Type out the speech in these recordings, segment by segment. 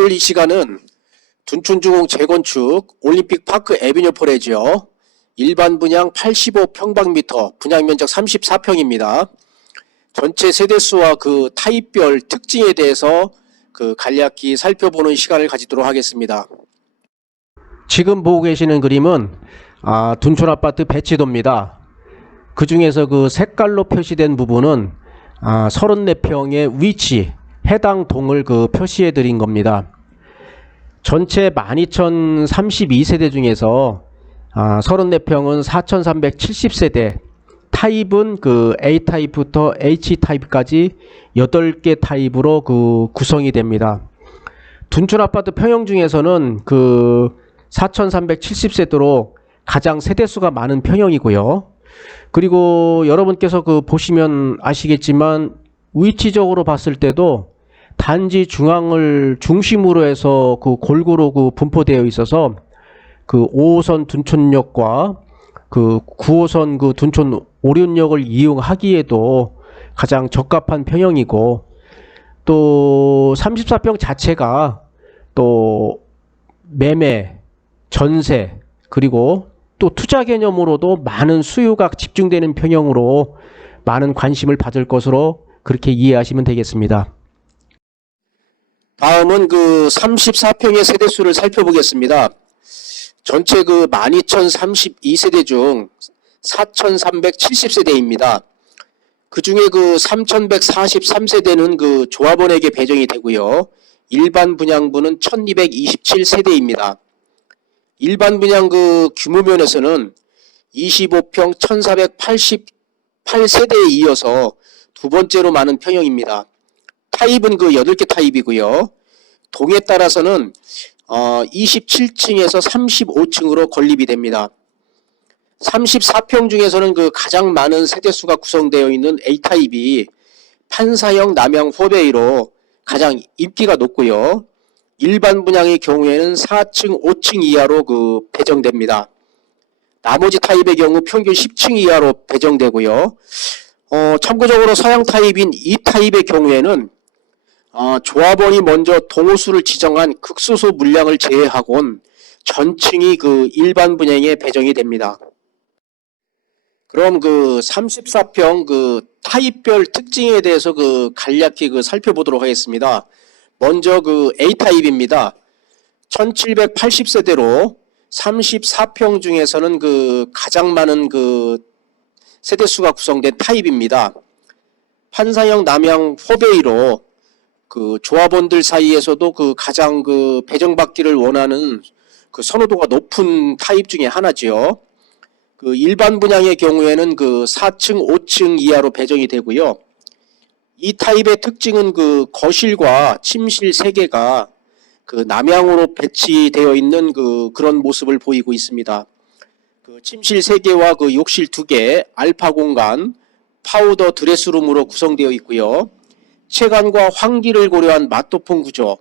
오늘 이 시간은 둔촌주공 재건축 올림픽 파크 에비뉴 포레지요. 일반 분양 85평방미터, 분양면적 34평입니다. 전체 세대수와 그 타입별 특징에 대해서 간략히 살펴보는 시간을 가지도록 하겠습니다. 지금 보고 계시는 그림은 둔촌아파트 배치도입니다. 그 중에서 그 색깔로 표시된 부분은 34평의 위치, 해당 동을 표시해 드린 겁니다. 전체 12,032세대 중에서 34평은 4,370세대, 타입은 A타입부터 H타입까지 8개 타입으로 구성이 됩니다. 둔촌아파트 평형 중에서는 4,370세대로 가장 세대수가 많은 평형이고요. 그리고 여러분께서 보시면 아시겠지만 위치적으로 봤을 때도 단지 중앙을 중심으로 해서 골고루 분포되어 있어서 5호선 둔촌역과 9호선 둔촌 오륜역을 이용하기에도 가장 적합한 평형이고, 또 34평 자체가 또 매매, 전세, 그리고 또 투자 개념으로도 많은 수요가 집중되는 평형으로 많은 관심을 받을 것으로 그렇게 이해하시면 되겠습니다. 다음은 34평의 세대수를 살펴보겠습니다. 전체 12,032세대 중 4,370세대입니다. 그 중에 3,143세대는 조합원에게 배정이 되고요. 일반 분양분은 1,227세대입니다. 일반 분양 규모 면에서는 25평 1,488세대에 이어서 두 번째로 많은 평형입니다. 타입은 8개 타입이고요. 동에 따라서는 27층에서 35층으로 건립이 됩니다. 34평 중에서는 가장 많은 세대수가 구성되어 있는 A타입이 판사형 남향 4베이로 가장 인기가 높고요. 일반 분양의 경우에는 4층, 5층 이하로 배정됩니다. 나머지 타입의 경우 평균 10층 이하로 배정되고요. 참고적으로 서양 타입인 E타입의 경우에는 조합원이 먼저 동호수를 지정한 극소수 물량을 제외하곤 전층이 일반 분양에 배정이 됩니다. 그럼 34평 타입별 특징에 대해서 간략히 살펴보도록 하겠습니다. 먼저 A타입입니다. 1780세대로 34평 중에서는 가장 많은 세대수가 구성된 타입입니다. 판사형 남향 4베이로 조합원들 사이에서도 가장 배정받기를 원하는 선호도가 높은 타입 중에 하나지요. 일반 분양의 경우에는 4층, 5층 이하로 배정이 되고요. 이 타입의 특징은 거실과 침실 3개가 남향으로 배치되어 있는 그런 모습을 보이고 있습니다. 침실 3개와 욕실 2개, 알파 공간, 파우더 드레스룸으로 구성되어 있고요. 채광과 환기를 고려한 마토풍 구조,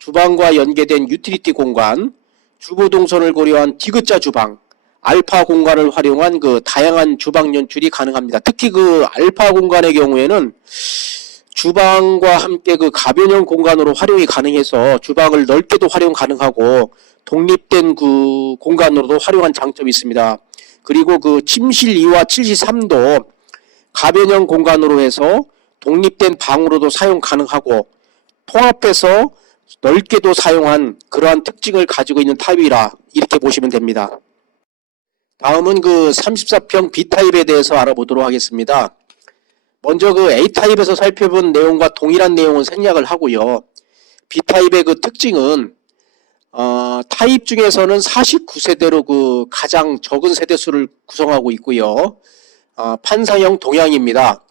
주방과 연계된 유틸리티 공간, 주부 동선을 고려한 디귿자 주방, 알파 공간을 활용한 다양한 주방 연출이 가능합니다. 특히 알파 공간의 경우에는 주방과 함께 가변형 공간으로 활용이 가능해서 주방을 넓게도 활용 가능하고 독립된 공간으로도 활용한 장점이 있습니다. 그리고 침실 2와 침실 3도 가변형 공간으로 해서 독립된 방으로도 사용 가능하고 통합해서 넓게도 사용한 그러한 특징을 가지고 있는 타입이라 이렇게 보시면 됩니다. 다음은 34평 B타입에 대해서 알아보도록 하겠습니다. 먼저 A타입에서 살펴본 내용과 동일한 내용은 생략을 하고요. B타입의 특징은 타입 중에서는 49세대로 가장 적은 세대수를 구성하고 있고요. 판사형 동향입니다.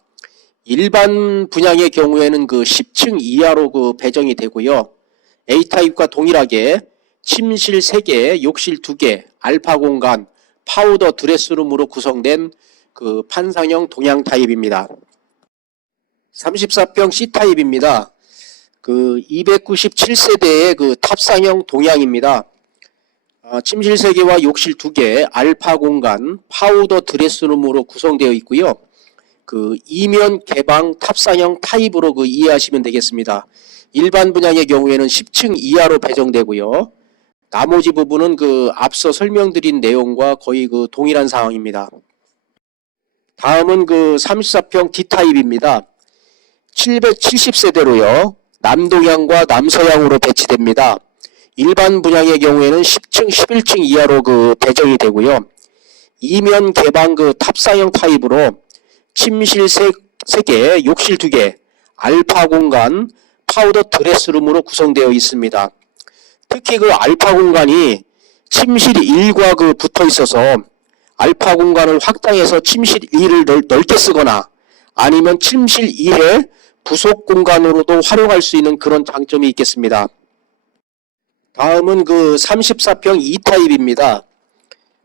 일반 분양의 경우에는 10층 이하로 배정이 되고요. A타입과 동일하게 침실 3개, 욕실 2개, 알파 공간, 파우더 드레스룸으로 구성된 판상형 동향 타입입니다. 34평 C타입입니다. 297세대의 탑상형 동향입니다. 침실 3개와 욕실 2개, 알파 공간, 파우더 드레스룸으로 구성되어 있고요. 그 이면 개방 탑상형 타입으로 그 이해하시면 되겠습니다. 일반 분양의 경우에는 10층 이하로 배정되고요. 나머지 부분은 그 앞서 설명드린 내용과 거의 그 동일한 상황입니다. 다음은 그 34평 D타입입니다. 770세대로요. 남동향과 남서향으로 배치됩니다. 일반 분양의 경우에는 10층, 11층 이하로 그 배정이 되고요. 이면 개방 그 탑상형 타입으로 침실 3개, 욕실 2개, 알파 공간, 파우더 드레스룸으로 구성되어 있습니다. 특히 그 알파 공간이 침실 1과 그 붙어 있어서 알파 공간을 확장해서 침실 2를 넓게 쓰거나 아니면 침실 2에 부속 공간으로도 활용할 수 있는 그런 장점이 있겠습니다. 다음은 그 34평 E타입입니다.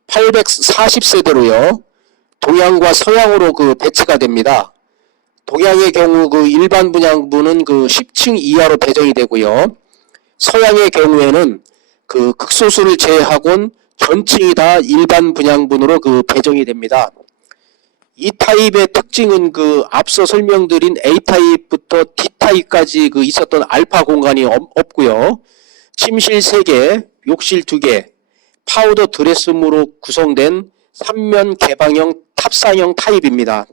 840세대로요. 동향과 서향으로 그 배치가 됩니다. 동향의 경우 그 일반 분양분은 그 10층 이하로 배정이 되고요. 서향의 경우에는 그 극소수를 제외하고는 전층이 다 일반 분양분으로 그 배정이 됩니다. 이 타입의 특징은 그 앞서 설명드린 A타입부터 D타입까지 그 있었던 알파 공간이 없고요. 침실 3개, 욕실 2개, 파우더 드레스룸으로 구성된 3면 개방형 탑상형 타입입니다.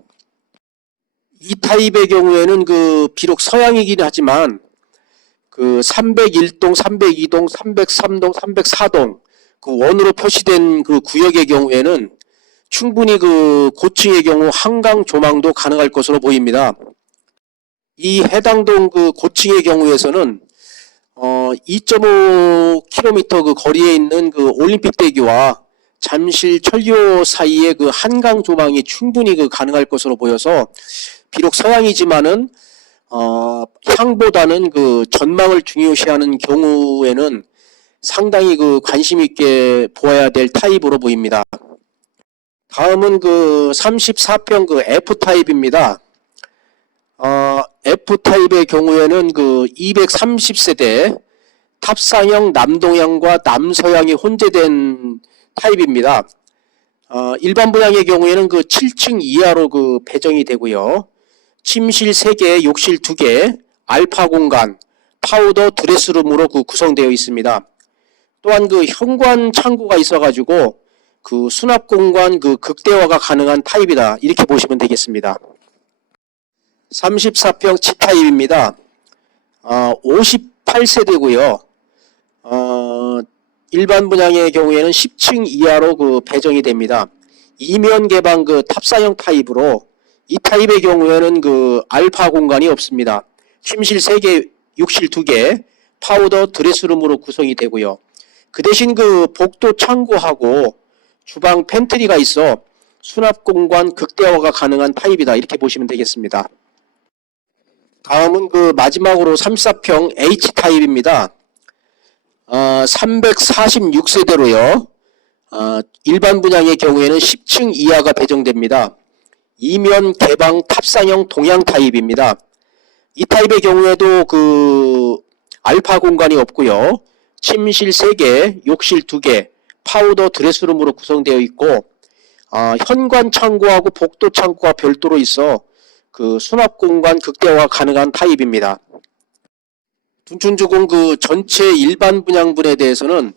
이 타입의 경우에는 그 비록 서양이긴 하지만 그 301동, 302동, 303동, 304동 그 원으로 표시된 그 구역의 경우에는 충분히 그 고층의 경우 한강 조망도 가능할 것으로 보입니다. 이 해당 동 그 고층의 경우에서는 2.5km 그 거리에 있는 그 올림픽대교와 잠실 철교 사이의 그 한강 조망이 충분히 그 가능할 것으로 보여서 비록 서양이지만은 향보다는 그 전망을 중요시하는 경우에는 상당히 그 관심 있게 보아야 될 타입으로 보입니다. 다음은 그 34평 그 F 타입입니다. F 타입의 경우에는 그 230세대 탑상형 남동향과 남서향이 혼재된 타입입니다. 일반 분양의 경우에는 그 7층 이하로 그 배정이 되고요. 침실 3개, 욕실 2개, 알파 공간, 파우더 드레스룸으로 그 구성되어 있습니다. 또한 그 현관 창구가 있어가지고 그 수납 공간 그 극대화가 가능한 타입이다. 이렇게 보시면 되겠습니다. 34평 G타입입니다. 58세대고요. 일반 분양의 경우에는 10층 이하로 그 배정이 됩니다. 이면 개방 그 탑사형 타입으로 이 타입의 경우에는 그 알파 공간이 없습니다. 침실 3개, 욕실 2개, 파우더 드레스룸으로 구성이 되고요. 그 대신 그 복도 창고하고 주방 팬트리가 있어 수납 공간 극대화가 가능한 타입이다. 이렇게 보시면 되겠습니다. 다음은 그 마지막으로 34평 H타입입니다. 346세대로요. 일반 분양의 경우에는 10층 이하가 배정됩니다. 이면 개방 탑상형 동향 타입입니다. 이 타입의 경우에도 그 알파 공간이 없고요. 침실 3개, 욕실 2개, 파우더 드레스룸으로 구성되어 있고 현관 창고하고 복도 창고가 별도로 있어 그 수납 공간 극대화가 가능한 타입입니다. 둔촌주공 그 전체 일반 분양분에 대해서는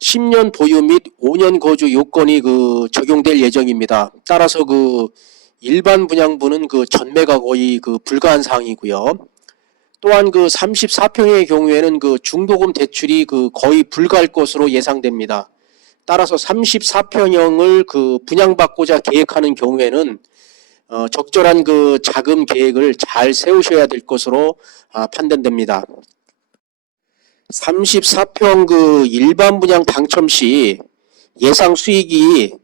10년 보유 및 5년 거주 요건이 그 적용될 예정입니다. 따라서 그 일반 분양분은 그 전매가 거의 그 불가한 사항이고요. 또한 그 34평의 경우에는 그 중도금 대출이 그 거의 불가할 것으로 예상됩니다. 따라서 34평형을 그 분양받고자 계획하는 경우에는 적절한 그 자금 계획을 잘 세우셔야 될 것으로 판단됩니다. 34평 그 일반 분양 당첨 시 예상 수익이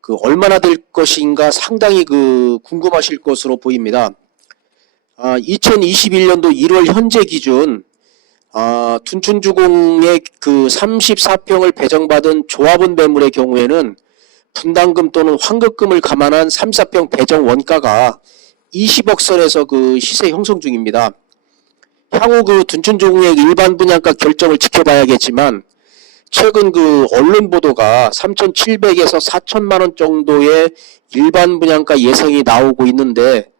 그 얼마나 될 것인가 상당히 그 궁금하실 것으로 보입니다. 2021년도 1월 현재 기준 둔촌주공의 그 34평을 배정받은 조합원 매물의 경우에는 분담금 또는 환급금을 감안한 34평 배정 원가가 20억 선에서 그 시세 형성 중입니다. 향후 그 둔촌주공의 일반 분양가 결정을 지켜봐야겠지만 최근 그 언론 보도가 3,700에서 4천만 원 정도의 일반 분양가 예상이 나오고 있는데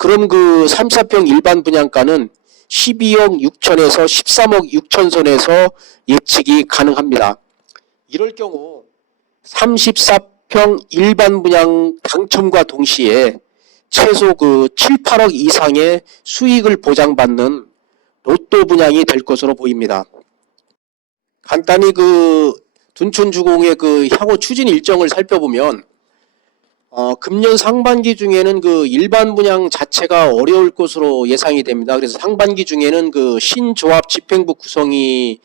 그럼 그 34평 일반 분양가는 12억 6천에서 13억 6천 선에서 예측이 가능합니다. 이럴 경우 34평 일반 분양 당첨과 동시에 최소 그 7, 8억 이상의 수익을 보장받는 로또 분양이 될 것으로 보입니다. 간단히 그 둔촌주공의 그 향후 추진 일정을 살펴보면 금년 상반기 중에는 그 일반 분양 자체가 어려울 것으로 예상이 됩니다. 그래서 상반기 중에는 그 신조합 집행부 구성이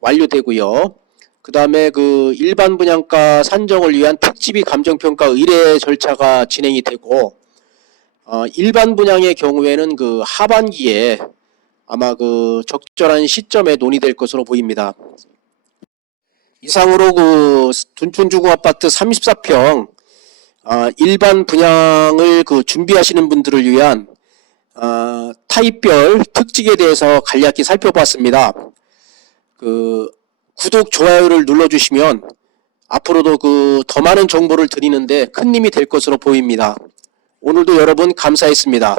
완료되고요. 그 다음에 그 일반 분양가 산정을 위한 특집이 감정평가 의뢰 절차가 진행이 되고, 일반 분양의 경우에는 그 하반기에 아마 그 적절한 시점에 논의될 것으로 보입니다. 이상으로 그 둔촌주공 아파트 34평 일반 분양을 그 준비하시는 분들을 위한 타입별 특징에 대해서 간략히 살펴봤습니다. 그 구독, 좋아요를 눌러주시면 앞으로도 그 더 많은 정보를 드리는데 큰 힘이 될 것으로 보입니다. 오늘도 여러분 감사했습니다.